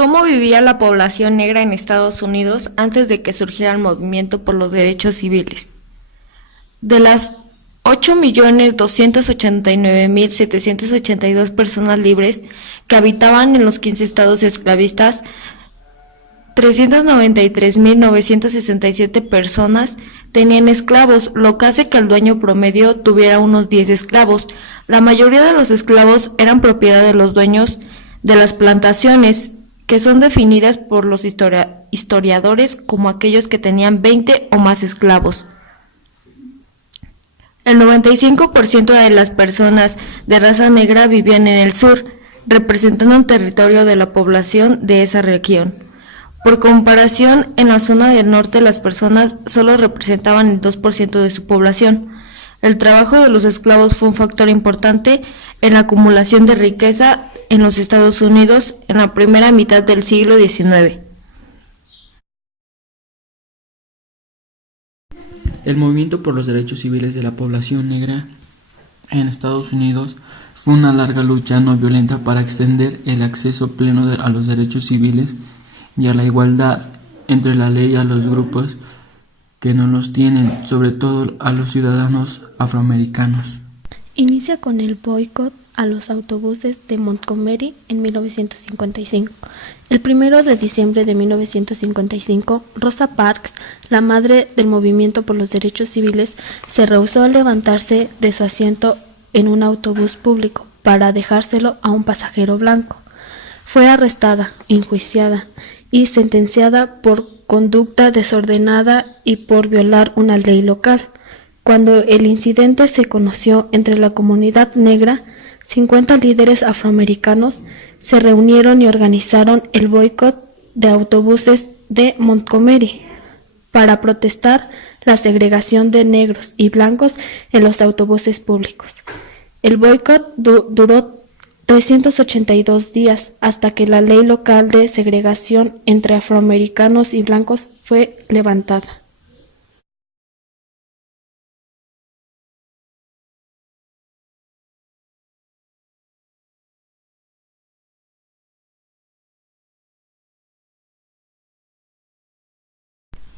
¿Cómo vivía la población negra en Estados Unidos antes de que surgiera el movimiento por los derechos civiles? De las 8.289.782 personas libres que habitaban en los 15 estados esclavistas, 393.967 personas tenían esclavos, lo que hace que el dueño promedio tuviera unos 10 esclavos. La mayoría de los esclavos eran propiedad de los dueños de las plantaciones, que son definidas por los historiadores como aquellos que tenían 20 o más esclavos. El 95% de las personas de raza negra vivían en el sur, representando un territorio de la población de esa región. Por comparación, en la zona del norte las personas solo representaban el 2% de su población. El trabajo de los esclavos fue un factor importante en la acumulación de riqueza en los Estados Unidos en la primera mitad del siglo XIX. El movimiento por los derechos civiles de la población negra en Estados Unidos fue una larga lucha no violenta para extender el acceso pleno a los derechos civiles y a la igualdad entre la ley a los grupos que no los tienen, sobre todo a los ciudadanos afroamericanos. Inicia con el boicot a los autobuses de Montgomery en 1955. El 1 de diciembre de 1955, Rosa Parks, la madre del movimiento por los derechos civiles, se rehusó a levantarse de su asiento en un autobús público para dejárselo a un pasajero blanco. Fue arrestada, enjuiciada y sentenciada por conducta desordenada y por violar una ley local. Cuando el incidente se conoció entre la comunidad negra, 50 líderes afroamericanos se reunieron y organizaron el boicot de autobuses de Montgomery para protestar la segregación de negros y blancos en los autobuses públicos. El boicot duró 382 días hasta que la ley local de segregación entre afroamericanos y blancos fue levantada.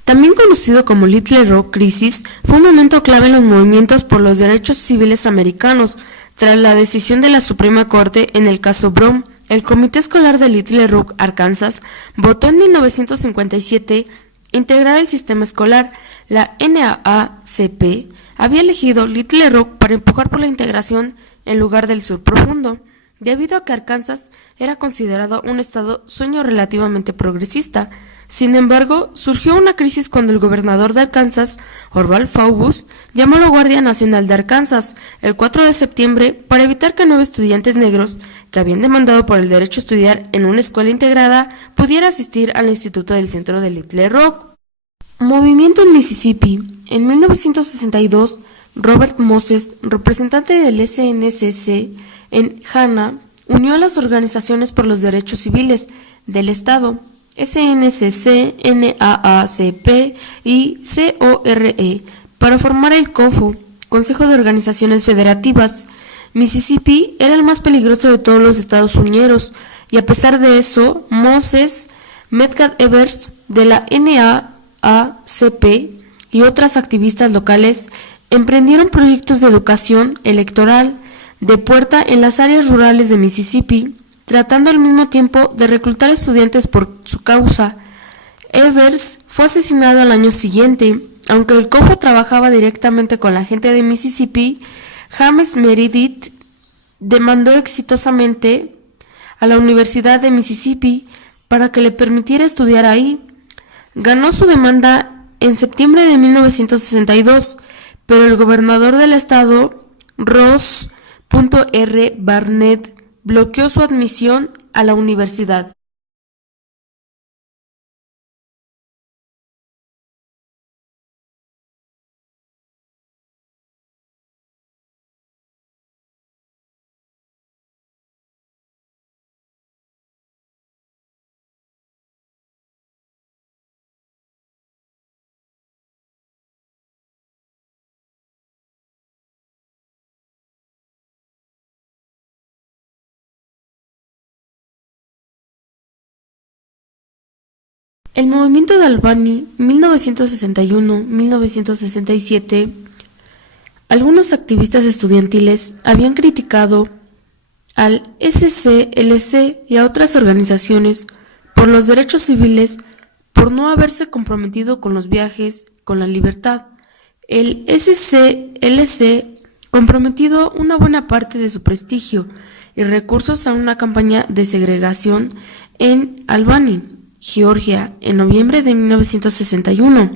También conocido como Little Rock Crisis, fue un momento clave en los movimientos por los derechos civiles americanos. Tras la decisión de la Suprema Corte en el caso Brown, el Comité Escolar de Little Rock, Arkansas, votó en 1957 integrar el sistema escolar. La NAACP había elegido Little Rock para empujar por la integración en lugar del sur profundo, debido a que Arkansas era considerado un estado sueño relativamente progresista. Sin embargo, surgió una crisis cuando el gobernador de Arkansas, Orval Faubus, llamó a la Guardia Nacional de Arkansas el 4 de septiembre para evitar que 9 estudiantes negros, que habían demandado por el derecho a estudiar en una escuela integrada, pudiera asistir al instituto del centro de Little Rock. Movimiento en Mississippi. En 1962, Robert Moses, representante del SNCC en Hanna, unió a las organizaciones por los derechos civiles del estado, SNCC, NAACP y CORE, para formar el COFO, Consejo de Organizaciones Federativas. Mississippi era el más peligroso de todos los Estados Unidos, y a pesar de eso, Moses, Medgar Evers de la NAACP y otras activistas locales emprendieron proyectos de educación electoral de puerta en las áreas rurales de Mississippi, tratando al mismo tiempo de reclutar estudiantes por su causa. Evers fue asesinado al año siguiente. Aunque el COFO trabajaba directamente con la gente de Mississippi, James Meredith demandó exitosamente a la Universidad de Mississippi para que le permitiera estudiar ahí. Ganó su demanda en septiembre de 1962, pero el gobernador del estado, Ross R. Barnett, bloqueó su admisión a la universidad. El movimiento de Albany, 1961-1967, algunos activistas estudiantiles habían criticado al SCLC y a otras organizaciones por los derechos civiles por no haberse comprometido con los viajes con la libertad. El SCLC comprometido una buena parte de su prestigio y recursos a una campaña de segregación en Albany, Georgia, en noviembre de 1961.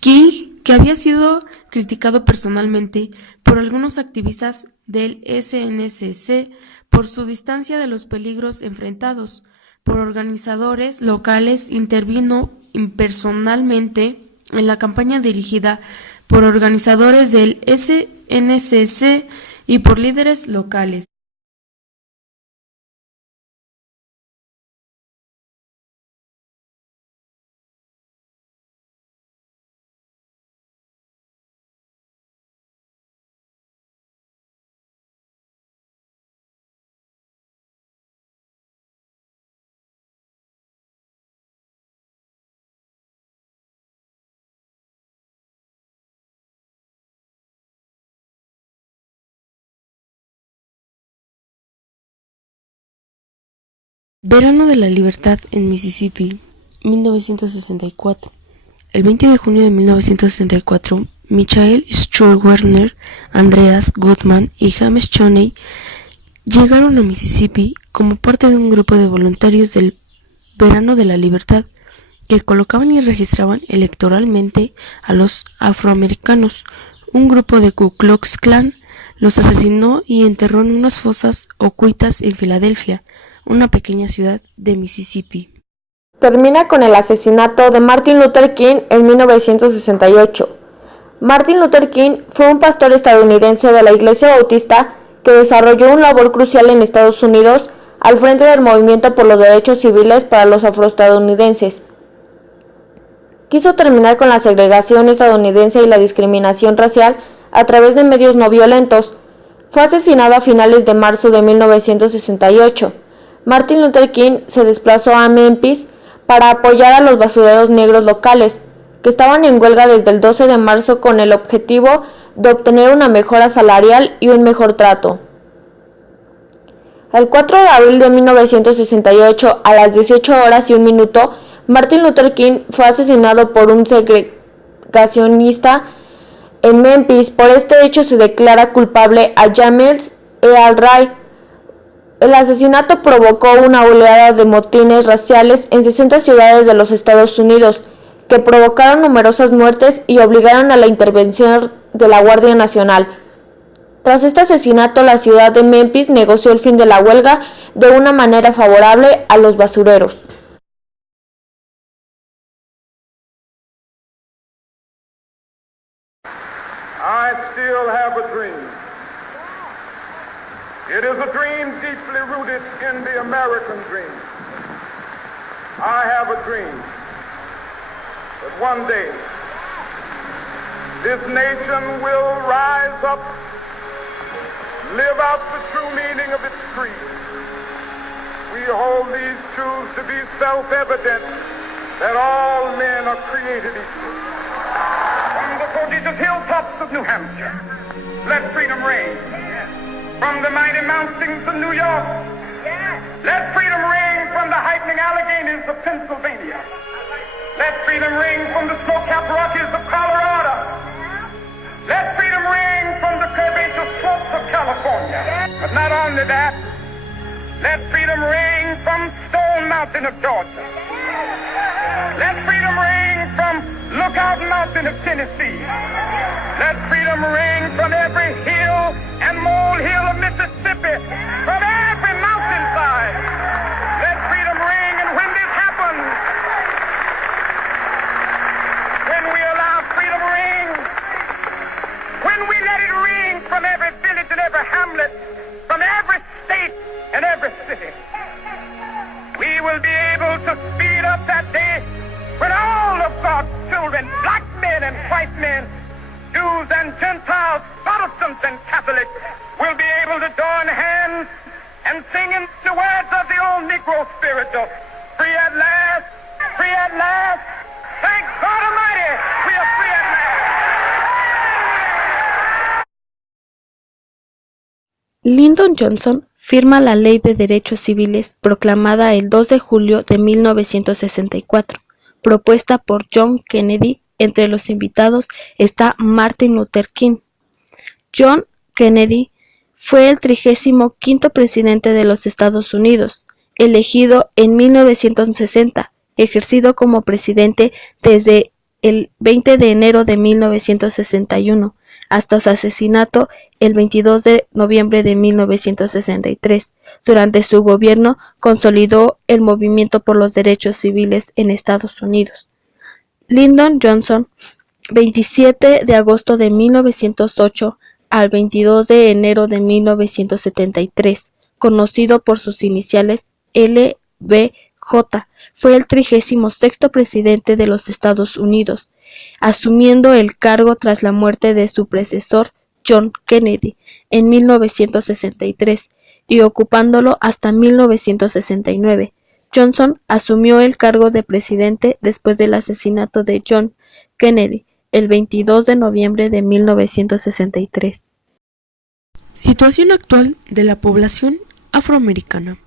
King, que había sido criticado personalmente por algunos activistas del SNCC por su distancia de los peligros enfrentados por organizadores locales, intervino impersonalmente en la campaña dirigida por organizadores del SNCC y por líderes locales. Verano de la Libertad en Mississippi, 1964. El 20 de junio de 1964, Michael Stuart Werner, Andreas Goodman y James Choney llegaron a Mississippi como parte de un grupo de voluntarios del Verano de la Libertad que colocaban y registraban electoralmente a los afroamericanos. Un grupo de Ku Klux Klan los asesinó y enterró en unas fosas ocultas en Filadelfia, una pequeña ciudad de Mississippi. Termina con el asesinato de Martin Luther King en 1968. Martin Luther King fue un pastor estadounidense de la Iglesia Bautista que desarrolló una labor crucial en Estados Unidos al frente del movimiento por los derechos civiles para los afroestadounidenses. Quiso terminar con la segregación estadounidense y la discriminación racial a través de medios no violentos. Fue asesinado a finales de marzo de 1968. Martin Luther King se desplazó a Memphis para apoyar a los basureros negros locales, que estaban en huelga desde el 12 de marzo con el objetivo de obtener una mejora salarial y un mejor trato. El 4 de abril de 1968, a las 18:01, Martin Luther King fue asesinado por un segregacionista en Memphis. Por este hecho se declara culpable a James Earl Ray. El asesinato provocó una oleada de motines raciales en 60 ciudades de los Estados Unidos, que provocaron numerosas muertes y obligaron a la intervención de la Guardia Nacional. Tras este asesinato, la ciudad de Memphis negoció el fin de la huelga de una manera favorable a los basureros. I still have a dream. It is a dream deeply rooted in the American dream. I have a dream that one day this nation will rise up, live out the true meaning of its creed. We hold these truths to be self-evident, that all men are created equal. From the prodigious hilltops of New Hampshire, let freedom reign. From the mighty mountains of New York, let freedom ring from the heightening Alleghanies of Pennsylvania. Let freedom ring from the snow-capped Rockies of Colorado. Let freedom ring from the curvaceous slopes of California. But not only that, let freedom ring from Stone Mountain of Georgia. Let freedom ring from Lookout Mountain of Tennessee. Let freedom ring from every hill and molehill of Mississippi, from every mountainside. Let freedom ring, and when this happens, when we allow freedom ring, when we let it ring from every village and every hamlet, from every state and every city, we will be able to speed up that day when all of God's children, black men and white men, Jews and Gentiles, Protestants and Catholics, Lyndon Johnson firma la Ley de Derechos Civiles proclamada el 2 de julio de 1964, propuesta por John Kennedy. Entre los invitados está Martin Luther King. John Kennedy fue el 35º presidente de los Estados Unidos, elegido en 1960, ejercido como presidente desde el 20 de enero de 1961 hasta su asesinato el 22 de noviembre de 1963. Durante su gobierno consolidó el movimiento por los derechos civiles en Estados Unidos. Lyndon Johnson, 27 de agosto de 1908 al 22 de enero de 1973, conocido por sus iniciales LBJ, fue el 36º presidente de los Estados Unidos, asumiendo el cargo tras la muerte de su predecesor John Kennedy en 1963 y ocupándolo hasta 1969. Johnson asumió el cargo de presidente después del asesinato de John Kennedy el 22 de noviembre de 1963. Situación actual de la población afroamericana.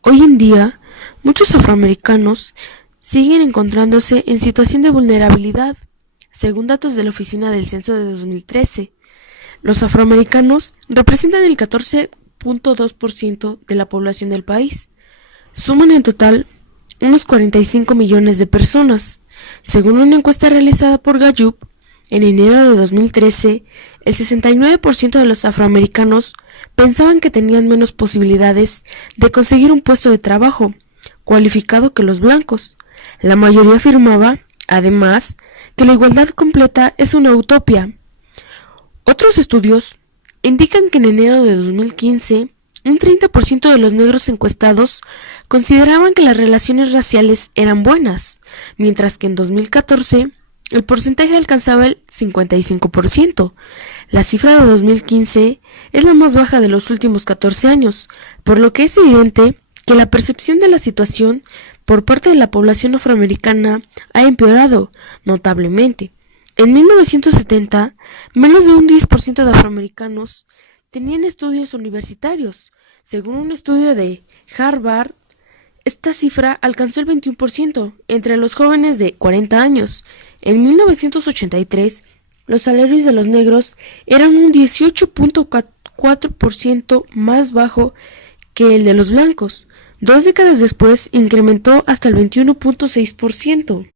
Hoy en día, muchos afroamericanos siguen encontrándose en situación de vulnerabilidad. Según datos de la Oficina del Censo de 2013, los afroamericanos representan el 14.2% de la población del país. Suman en total unos 45 millones de personas. Según una encuesta realizada por Gallup, en enero de 2013, el 69% de los afroamericanos pensaban que tenían menos posibilidades de conseguir un puesto de trabajo cualificado que los blancos. La mayoría afirmaba, además, que la igualdad completa es una utopía. Otros estudios indican que en enero de 2015, un 30% de los negros encuestados consideraban que las relaciones raciales eran buenas, mientras que en 2014 el porcentaje alcanzaba el 55%. La cifra de 2015 es la más baja de los últimos 14 años, por lo que es evidente que la percepción de la situación por parte de la población afroamericana ha empeorado notablemente. En 1970, menos de un 10% de afroamericanos tenían estudios universitarios. Según un estudio de Harvard, esta cifra alcanzó el 21% entre los jóvenes de 40 años. En 1983, los salarios de los negros eran un 18.4% más bajo que el de los blancos. 2 décadas después, incrementó hasta el 21.6%.